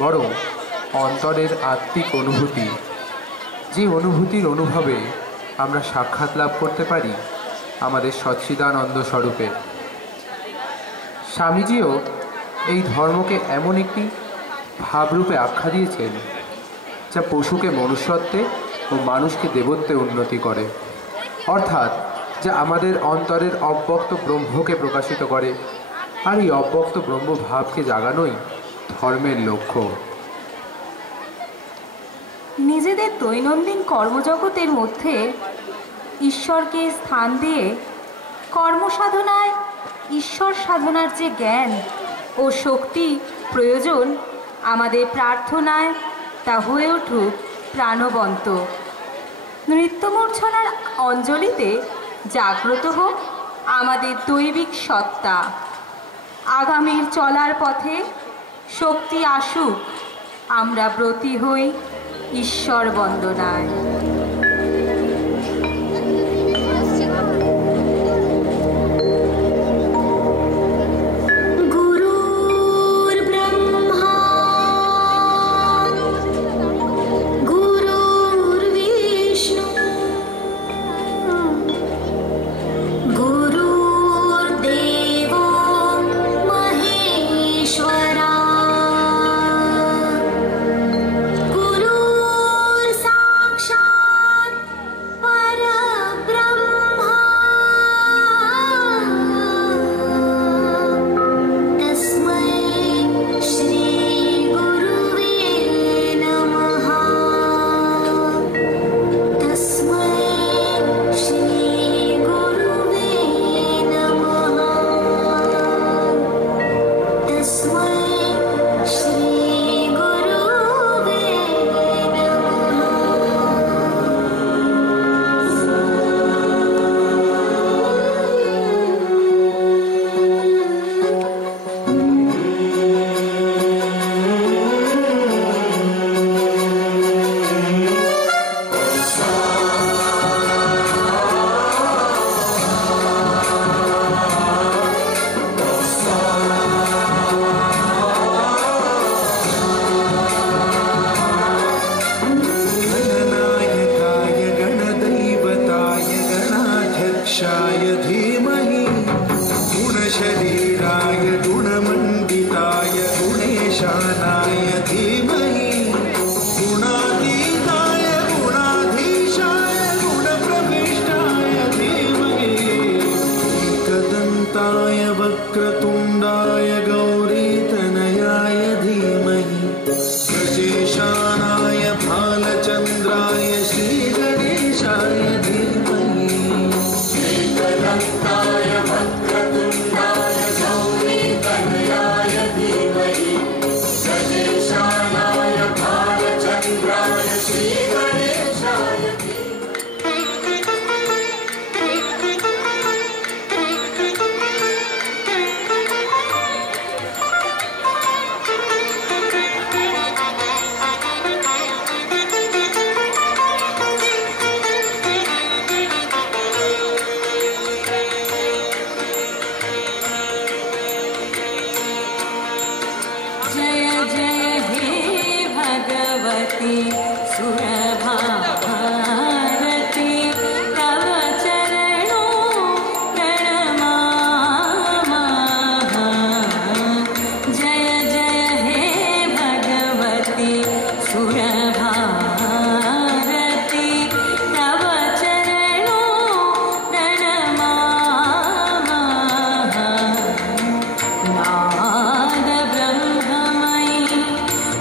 বরং অন্তরের আত্মিক অনুভূতি, যে অনুভূতির অনুভবে আমরা সাক্ষাৎ লাভ করতে পারি আমাদের সচ্চিদানন্দ স্বরূপের। স্বামীজিও এই ধর্মকে এমন একটি ভাবরূপে আখ্যা দিয়েছেন যা পশুকে মনুষ্যত্বে ও মানুষকে দেবত্বে উন্নতি করে, অর্থাৎ যা আমাদের অন্তরের অব্যক্ত ব্রহ্মকে প্রকাশিত করে। আর এই অব্যক্ত ব্রহ্মভাবকে জাগানোই ধর্মের লক্ষ্য। নিজেদের দৈনন্দিন কর্মজগতের মধ্যে ঈশ্বরকে স্থান দিয়ে কর্মসাধনায় ঈশ্বর সাধনার যে জ্ঞান ও শক্তি প্রয়োজন, আমাদের প্রার্থনায় তা হয়ে উঠুক প্রাণবন্ত। নৃত্যমূর্ছনার অঞ্জলিতে জাগ্রত হোক আমাদের দৈবিক সত্তা। আগামীর চলার পথে শক্তি আসুক, আমরা ব্রতী হই ঈশ্বর বন্দনায়।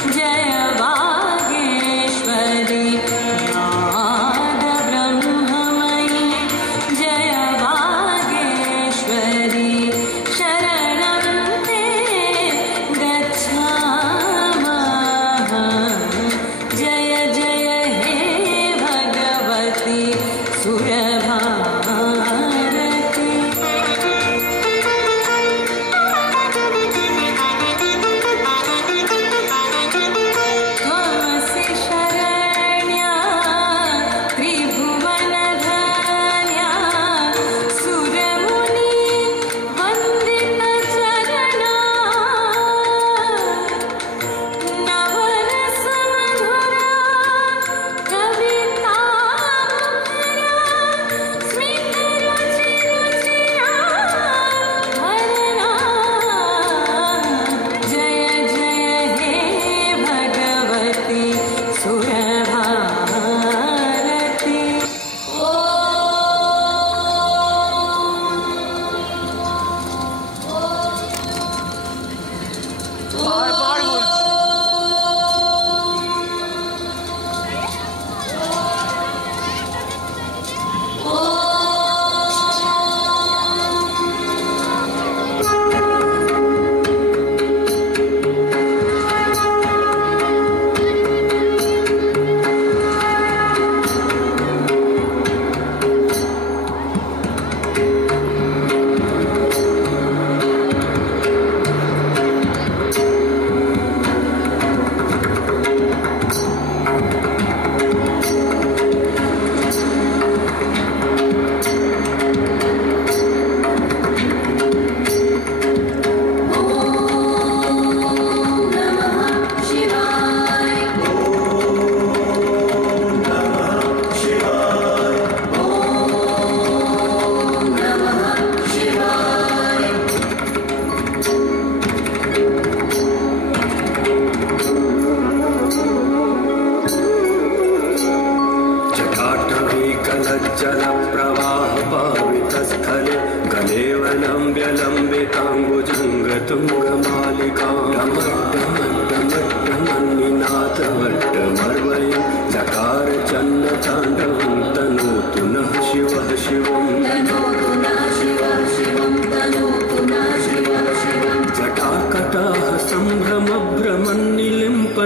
जय वागेश्वरी।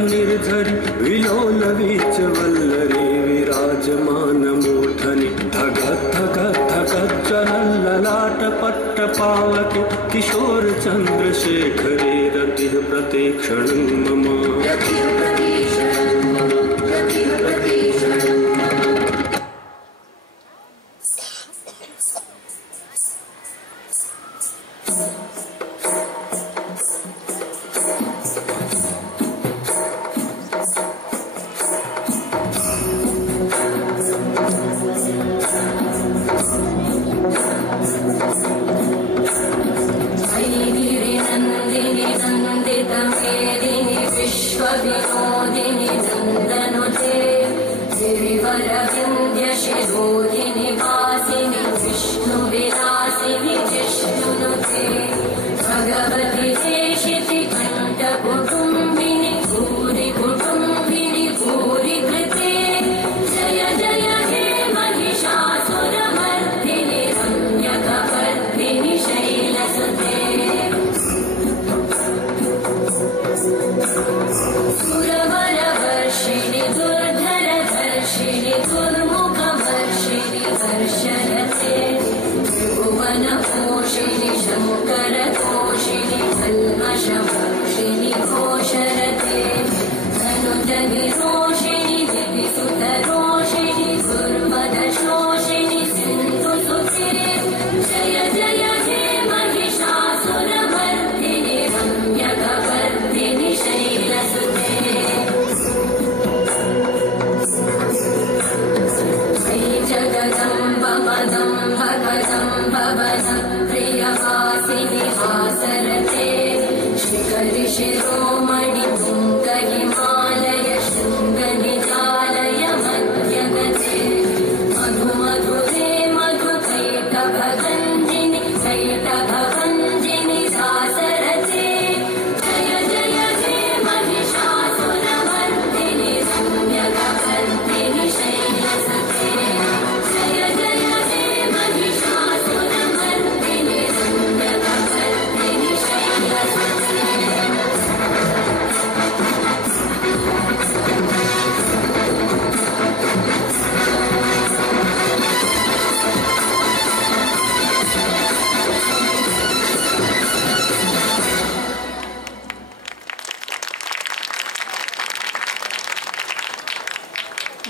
निर्झरि विलोलवीच वल्लरी विराजमान मोठनि धग धग धग चलन ललाट पट्ट पावके किशोर चंद्रशेखरे रतिः प्रतीक्षणं मम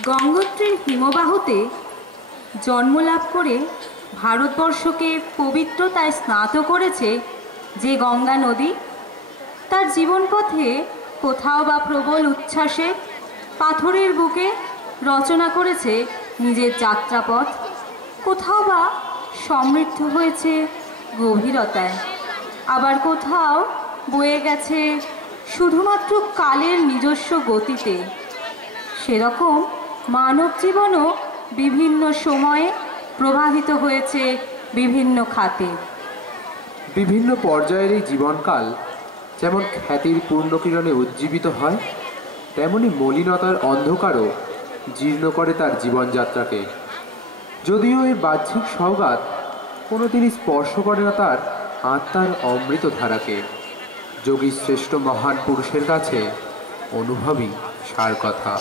গঙ্গোত্রীর হিমবাহুতে জন্মলাভ করে ভারতবর্ষকে পবিত্রতায় স্নাত করেছে যে গঙ্গা নদী, তার জীবনপথে কোথাও বা প্রবল উচ্ছ্বাসে পাথরের বুকে রচনা করেছে নিজের যাত্রাপথ, কোথাও বা সমৃদ্ধ হয়েছে গভীরতায়, আবার কোথাও বয়ে গেছে শুধুমাত্র কালের নিজস্ব গতিতে। সেরকম মানব জীবনও বিভিন্ন সময়ে প্রবাহিত হয়েছে বিভিন্ন খাতে। বিভিন্ন পর্যায়ের এই জীবনকাল যেমন খ্যাতির পূর্ণকিরণে উজ্জীবিত হয়, তেমনি মলিনতার অন্ধকারও জীর্ণ করে তার জীবনযাত্রাকে। যদিও এই বাহ্যিক সওগাত কোনোদিনই স্পর্শ করে না তার আত্মার অমৃত ধারাকে। যোগী শ্রেষ্ঠ মহান পুরুষের কাছে অনুভবই সার কথা।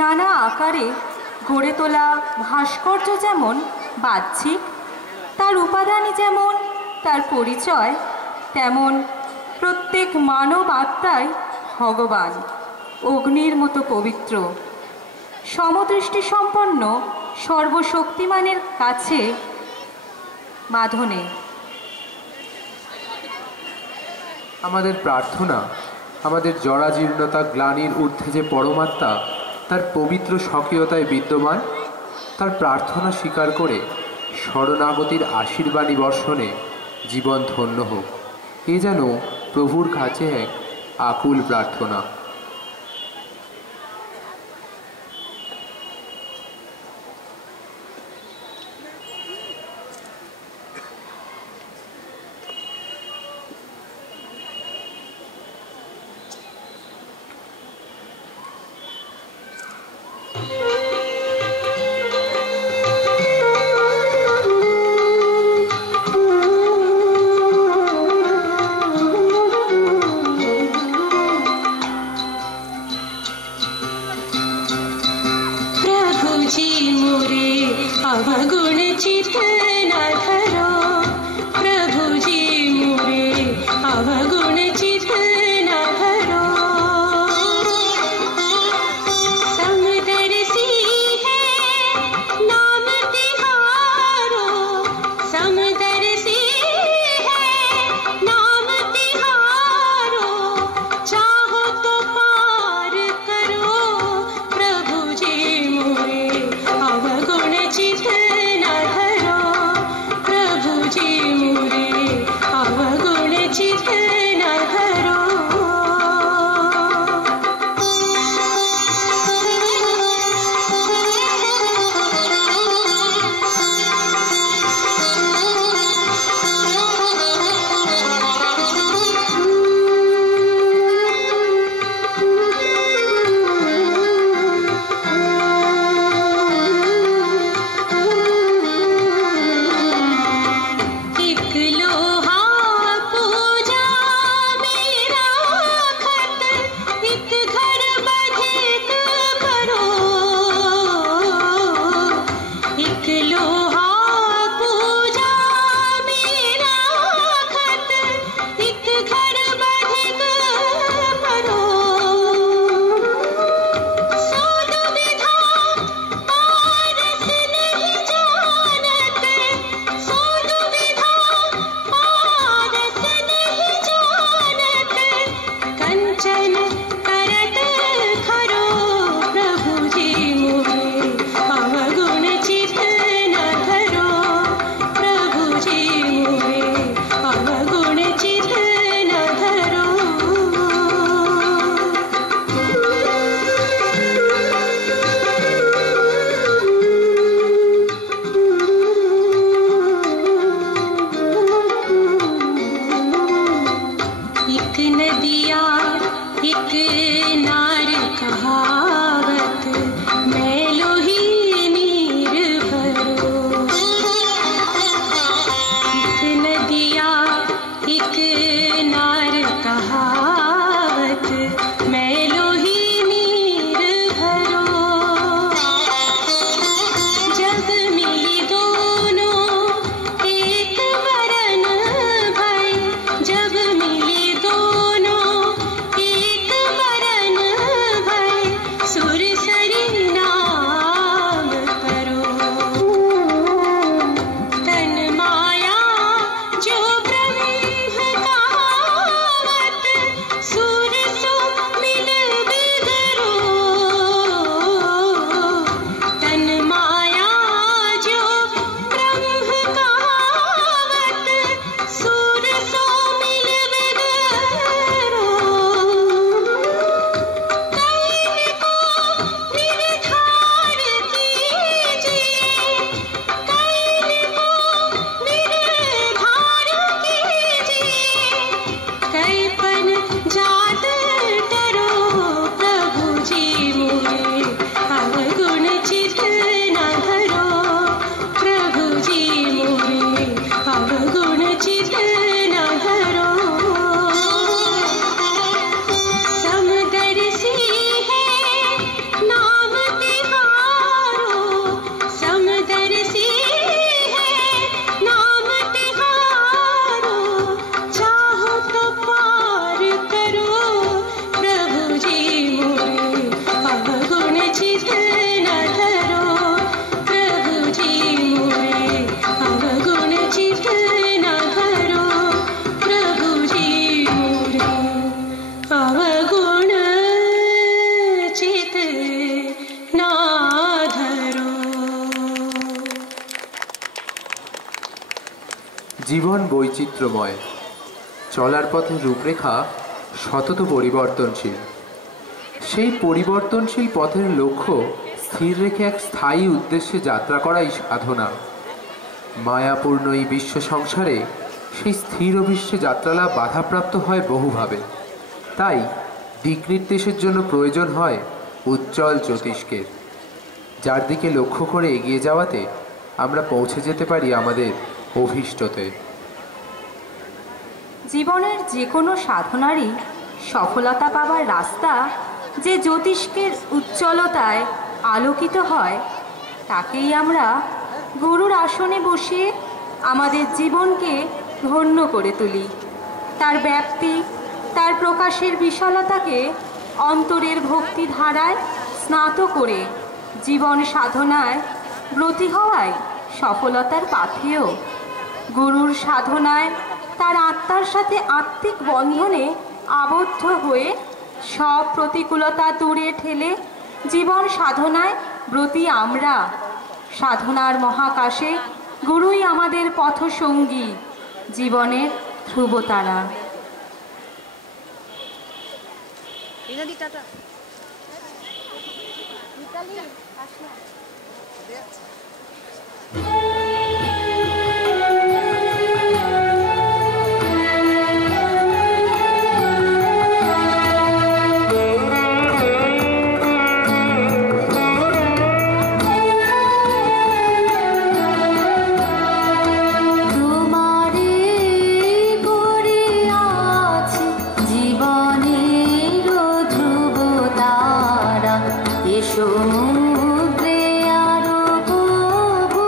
নানা আকারে গড়ে তোলা ভাস্কর্য যেমন বাহ্যিক, তার উপাদানই যেমন তার পরিচয়, তেমন প্রত্যেক মানব আত্মাই ভগবান, অগ্নির মতো পবিত্র। সমদৃষ্টি সম্পন্ন সর্বশক্তিমানের কাছে বাঁধনে। আমাদের প্রার্থনা, আমাদের জরাজীর্ণতা গ্লানির ঊর্ধ্বে যে পরমাত্মা তার পবিত্র স্বকীয়তায় বিদ্যমান, তার প্রার্থনা স্বীকার করে শরণাগতির আশীর্বাণী বর্ষণে জীবন ধন্য হোক, এ যেন প্রভুর কাছে এক আকুল প্রার্থনা। नदिया एक नार कहावत मैलो ही नीर भरो। एक नदिया एक नार कहावत मैलो ही नीर भरो। जब मिली दोनों एक वरन भई, जब मिली दोनों एक वरन भई, सुरसरी नाम करो। तन माया जो ब्रह्म कहावत, सूर सो मिल बिधरो। तन माया जो ब्रह्म कहावत, सूर सो मिल बिधरो। कैल को निर्धार कीजिए, कैल को निर्धार कीजिए, कैपन जात टरो। प्रभु जी मोरे अवगुण चित न धरो। प्रभु जी मोरे अवगुण चित न धरो। समदर्शी है नाम तिहारो, समदर्शी है नाम तिहारो। चाहो तो पार करो। प्रभु जी मोरे अवगुण चित न धरो। प्रभु जी मोरे अवगुण चित न धरो। प्रभु जी मोरे अवगुण चित न धरो। জীবন বৈচিত্র্যময়, চলার পথের রূপরেখা সতত পরিবর্তনশীল। সেই পরিবর্তনশীল পথের লক্ষ্য স্থির রেখে এক স্থায়ী উদ্দেশ্যে যাত্রা করাই সাধনা। মায়াপূর্ণ এই বিশ্ব সংসারে সেই স্থির অভিষ্টে যাত্রালাভ বাধাপ্রাপ্ত হয় বহুভাবে। তাই দিক নির্দেশের জন্য প্রয়োজন হয় উজ্জ্বল জ্যোতিষ্কের, যার দিকে লক্ষ্য করে এগিয়ে যাওয়াতে আমরা পৌঁছে যেতে পারি আমাদের অভীষ্টতে। জীবনের যে কোনো সাধনারই সফলতা পাবার রাস্তা যে জ্যোতিষ্কের উজ্জ্বলতায় আলোকিত হয়, তাকেই আমরা গুরুর আসনে বসিয়ে আমাদের জীবনকে ধন্য করে তুলি। তার ব্যাপ্তি, তার প্রকাশের বিশালতাকে অন্তরের ভক্তি ধারায় স্নাত করে জীবন সাধনায় ব্রতী হওয়ায় সফলতার পাথেয়। গুরুর সাধনায় তার আত্মার সাথে আত্মিক বন্ধনে আবদ্ধ হয়ে সব প্রতিকূলতা দূরে ঠেলে জীবন সাধনায় ব্রতী আমরা। সাধনার মহাকাশে গুরুই আমাদের পথসঙ্গী, জীবনের ধ্রুবতারা। সমুদ্রে আরো কবু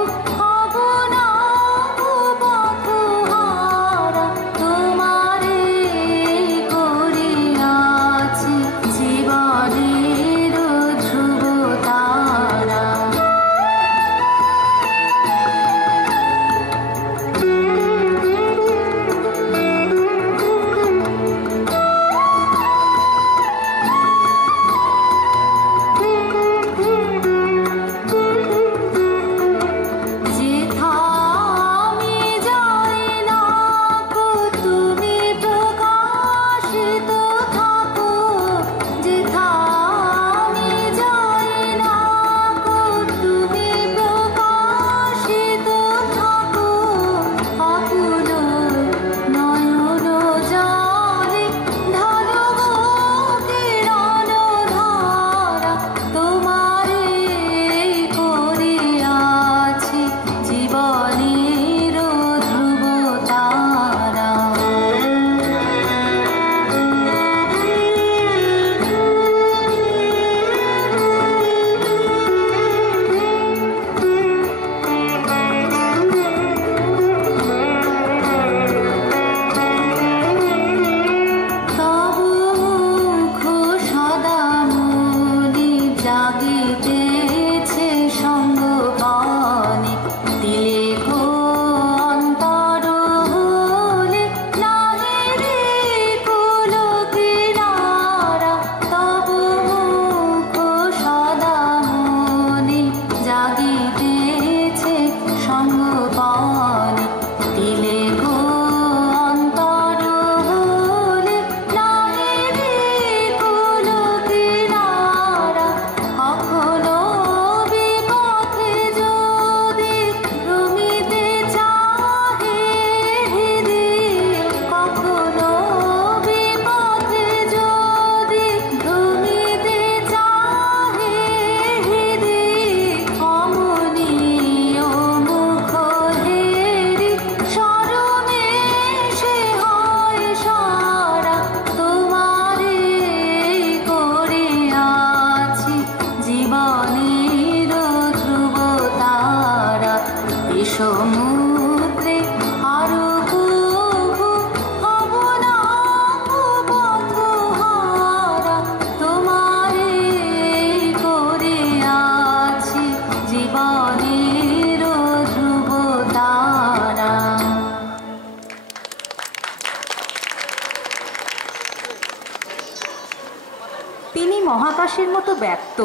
তিনি মহাকাশের মতো ব্যক্ত।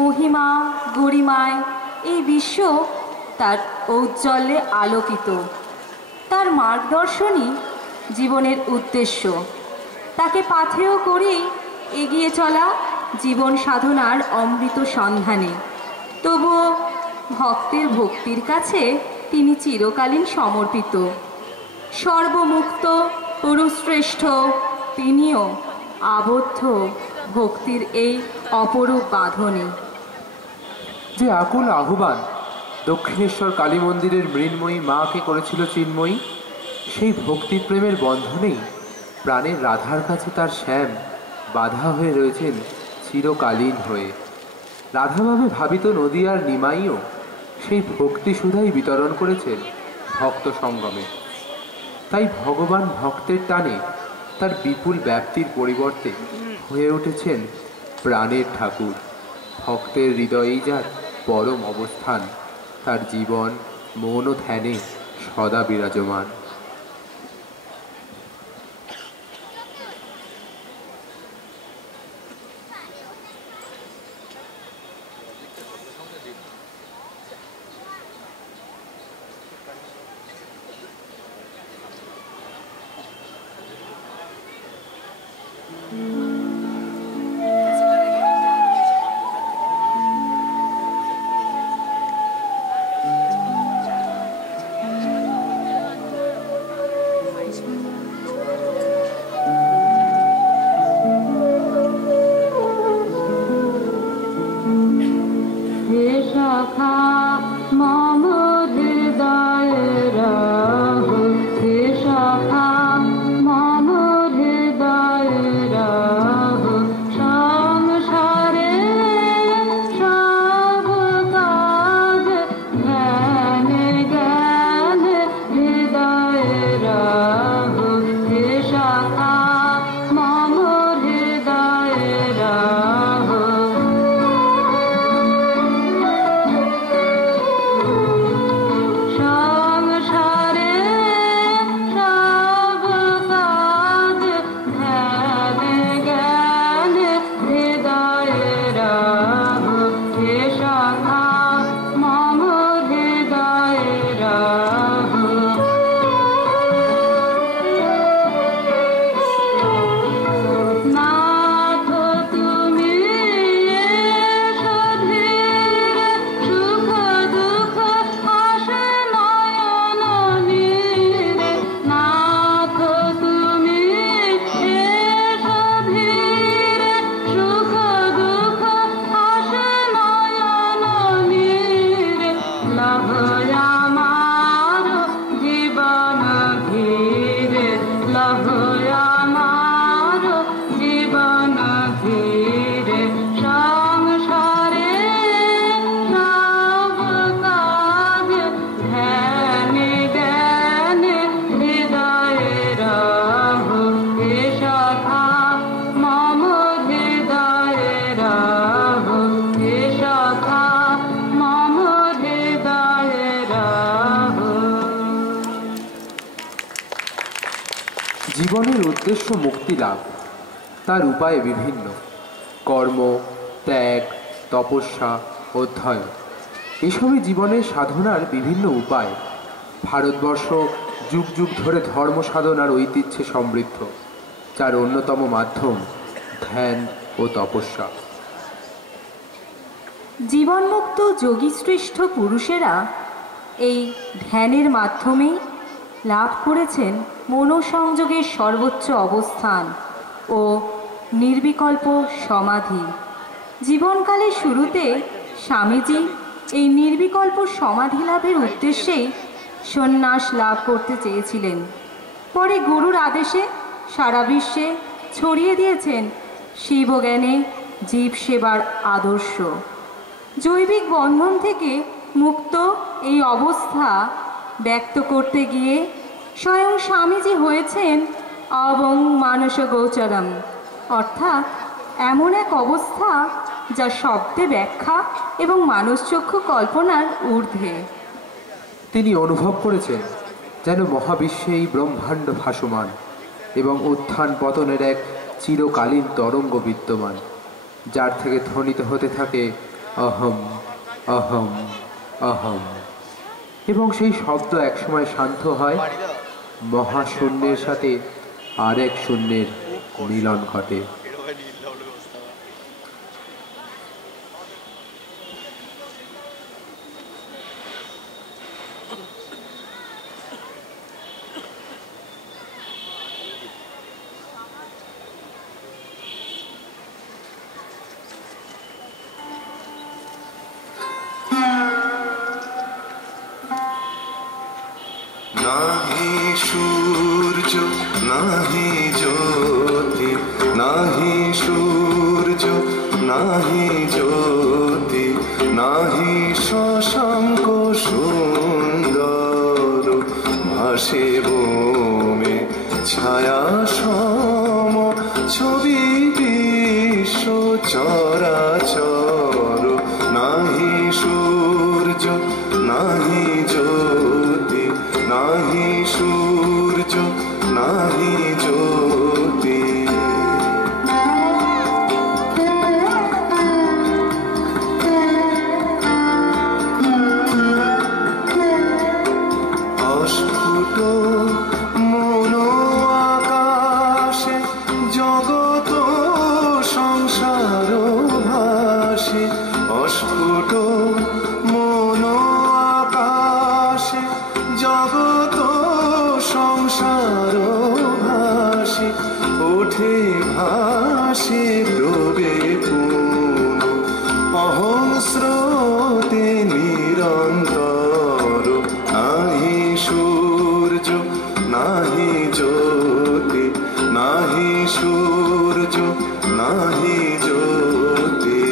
মহিমা গরিমায় এই বিশ্ব তার ঔজ্জ্বল্যে আলোকিত। তার মার্গদর্শনই জীবনের উদ্দেশ্য। তাকে পাথেয় করেই এগিয়ে চলা জীবন সাধনার অমৃত সন্ধানে। তবুও ভক্তের ভক্তির কাছে তিনি চিরকালীন সমর্পিত। সর্বমুক্ত পুরুষশ্রেষ্ঠ তিনিও আবদ্ধ ভক্তির এই অপরূপ বাঁধনে। যে আকুল আহ্বান দক্ষিণেশ্বর কালী মন্দিরের মৃন্ময়ী মাকে করেছিল চিন্ময়ী, সেই ভক্তিপ্রেমের বন্ধনেই প্রাণের রাধার কাছে তার শ্যাম বাধা হয়ে রয়েছেন চিরকালীন হয়ে। রাধাভাবে ভাবিত নদীয়ার নিমাইও সেই ভক্তি সুধাই বিতরণ করেছেন ভক্ত সঙ্গমে। তাই ভগবান ভক্তের টানে তার বিপুল ব্যাপ্তির পরিবর্তে হয়ে উঠেছেন প্রাণের ঠাকুর। ভক্তের হৃদয়েই যার পরম অবস্থান, তার জীবন মন ও ধ্যানে সদা বিরাজমান। জীবনের উদ্দেশ্য মুক্তি লাভ, তার উপায় বিভিন্ন। কর্ম, ত্যাগ, তপস্যা, অধ্যয়ন এসবই জীবনের সাধনার বিভিন্ন উপায়। ভারতবর্ষ যুগ যুগ ধরে ধর্ম সাধনার ঐতিহ্যে সমৃদ্ধ, যার অন্যতম মাধ্যম ধ্যান ও তপস্যা। জীবনমুক্ত যোগীশ্রেষ্ঠ পুরুষেরা এই ধ্যানের মাধ্যমেই লাভ করেছেন মনোসংযোগের সর্বোচ্চ অবস্থান ও নির্বিকল্প সমাধি। জীবনকালের শুরুতে স্বামীজি এই নির্বিকল্প সমাধি লাভের উদ্দেশ্যেই সন্ন্যাস লাভ করতে চেয়েছিলেন। পরে গুরুর আদেশে সারা বিশ্বে ছড়িয়ে দিয়েছেন শিবজ্ঞানে জীব সেবার আদর্শ। জৈবিক বন্ধন থেকে মুক্ত এই অবস্থা ব্যক্ত করতে গিয়ে স্বয়ং স্বামীজি হয়েছেন অবং মানস গোচরম, অর্থাৎ এমন এক অবস্থা যা শব্দে ব্যাখ্যা এবং মানসচক্ষু কল্পনার ঊর্ধ্বে। তিনি অনুভব করেছেন যেন মহাবিশ্বেই ব্রহ্মাণ্ড ভাসমান এবং উত্থান পতনের এক চিরকালীন তরঙ্গ বিদ্যমান, যার থেকে ধ্বনিত হতে থাকে অহম অহম অহম, এবং সেই শব্দ একসময় শান্ত হয়, মহাশূন্যের সাথে আর এক শূন্যের মিলন ঘটে। নাহি সূর্য নাহি জ্যোতি, নাহি সূর্য নাহি জ্যোতি, নাহি শশাঙ্ক সুন্দর, ভাসে বোমে ছায়া সম ছবি বিশ্ব চরাচর। নাহি সূর্য নাহি জ্যোতি, নাহি সূর্য নাহি জ্যোতি। অস্ফুট মনো আকাশে জগৎ সংসার ভাসে, অস্ফুট মনো আকাশে জগৎ সংসার ভাসে, ওঠে ভাসে ডোবে পুন অহং স্রোতে নিরন্তর। নাহি সূর্য নাহি জ্যোতি, নাহি সূর্য নাহি জ্যোতি।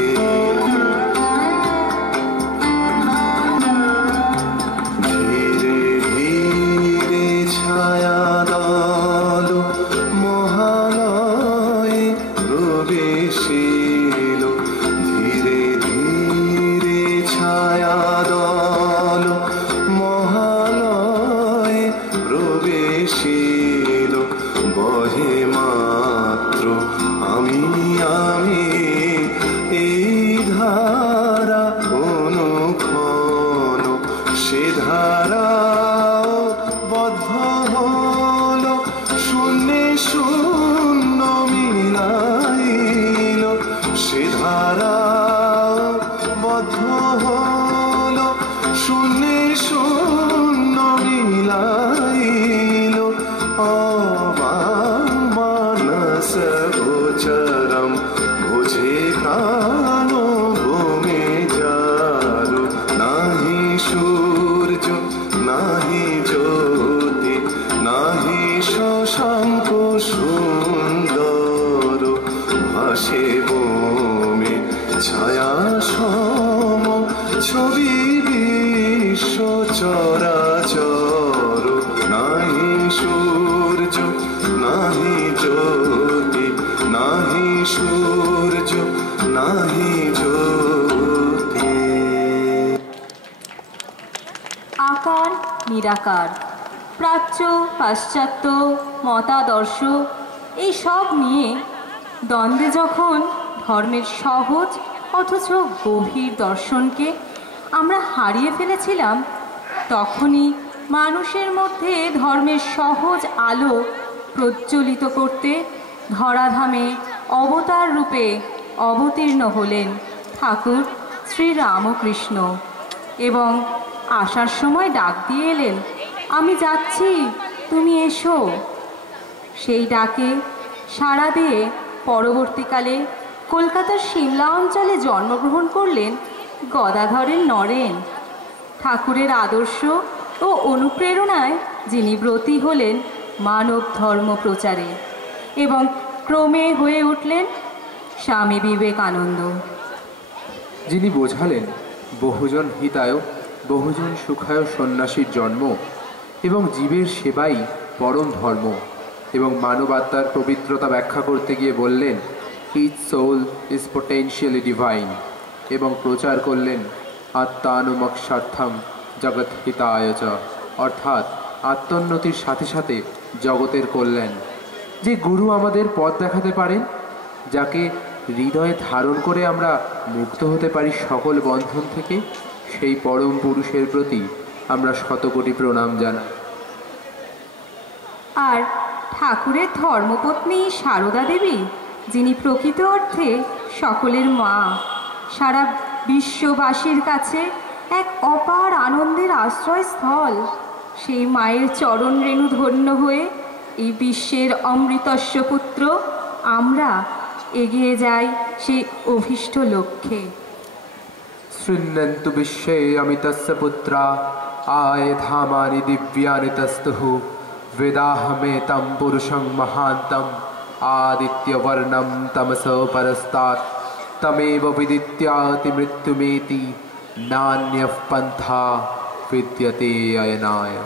ধীরে ধীরে ছায়া দল মহালয়ে প্রবেশিল, ধীরে ধীরে ছায়া দল মহালয়ে প্রবেশিল। বহে মাত্র আমি আমি এই ধারা অনুক্ষণ, সে ধারাও বদ্ধ হল, শূন্যে শূন্য মিলাইল। সে ধারাও বদ্ধ হল, শূন্যে শূন্য মিলাইল। অবামানস গোচরম বুঝে প্রাণ ভূমে যারু। নাহি সূর্য নাহি জ্যোতি, নাহি শশাঙ্ক সুন্দর, ভাসে বোমে ছায়া সম ছবি বিশ্ব চরাচর। নাহি সূর্য নাহি জ্যোতি, নাহি সূর্য নাহি জ্যোতি। আকার নিরাকার, প্রাচ্য পাশ্চাত্য মতাদর্শ এই সব নিয়ে দ্বন্দ্বে যখন ধর্মের সহজ অথচ গভীর দর্শনকে আমরা হারিয়ে ফেলেছিলাম, তখনই মানুষের মধ্যে ধর্মের সহজ আলো প্রজ্বলিত করতে ধরাধামে অবতার রূপে অবতীর্ণ হলেন ঠাকুর শ্রীরামকৃষ্ণ, এবং আসার সময় ডাক দিয়ে এলেন, আমি যাচ্ছি, তুমি এসো। সেই ডাকে সাড়া দিয়ে পরবর্তীকালে কলকাতার সিমলা অঞ্চলে জন্মগ্রহণ করলেন গদাধরের নরেন। ঠাকুরের আদর্শ ও অনুপ্রেরণায় যিনি ব্রতী হলেন মানব ধর্ম প্রচারে, এবং ক্রমে হয়ে উঠলেন স্বামী বিবেকানন্দ, যিনি বোঝালেন বহুজন হিতায় বহুজন সুখায় সন্ন্যাসীর জন্ম, এবং জীবের সেবাই পরম ধর্ম, এবং মানবাত্মার পবিত্রতা ব্যাখ্যা করতে গিয়ে বললেন each soul is potentially divine, এবং প্রচার করলেন আত্মানুমক্ষার্থম জগৎ হিতায় চ, অর্থাৎ আত্মোন্নতির সাথে সাথে জগতের কল্যাণ। যে গুরু আমাদের পথ দেখাতে পারেন, যাকে হৃদয়ে ধারণ করে আমরা মুক্ত হতে পারি সকল বন্ধন থেকে, সেই পরম পুরুষের প্রতি আমরা শতকোটি প্রণাম জানাই। আর ঠাকুরের ধর্মপত্নী সারদা দেবী, যিনি প্রকৃত অর্থে সকলের মা, সারা বিশ্ববাসীর কাছে এক অপার আনন্দের আশ্রয়স্থল, সেই মায়ের চরণ রেণু ধন্য হয়ে এই বিশ্বের অমৃতস্য পুত্র আমরা এগিয়ে যাই সেই অভীষ্ট লক্ষ্যে। শৃণ্বন্তু বিশ্বে অমিতস্য পুত্রা আয়ধামানি দিব্যানি তস্তুঃ বেদাহমেতম পুরুষং মহান্তম আদিত্যবর্ণম তমসো পরস্তাৎ তমেব বিদিত্যাতি মৃত্যুমেতি নান্যঃ পন্থা বিদ্যতে অয়নায়।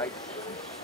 right.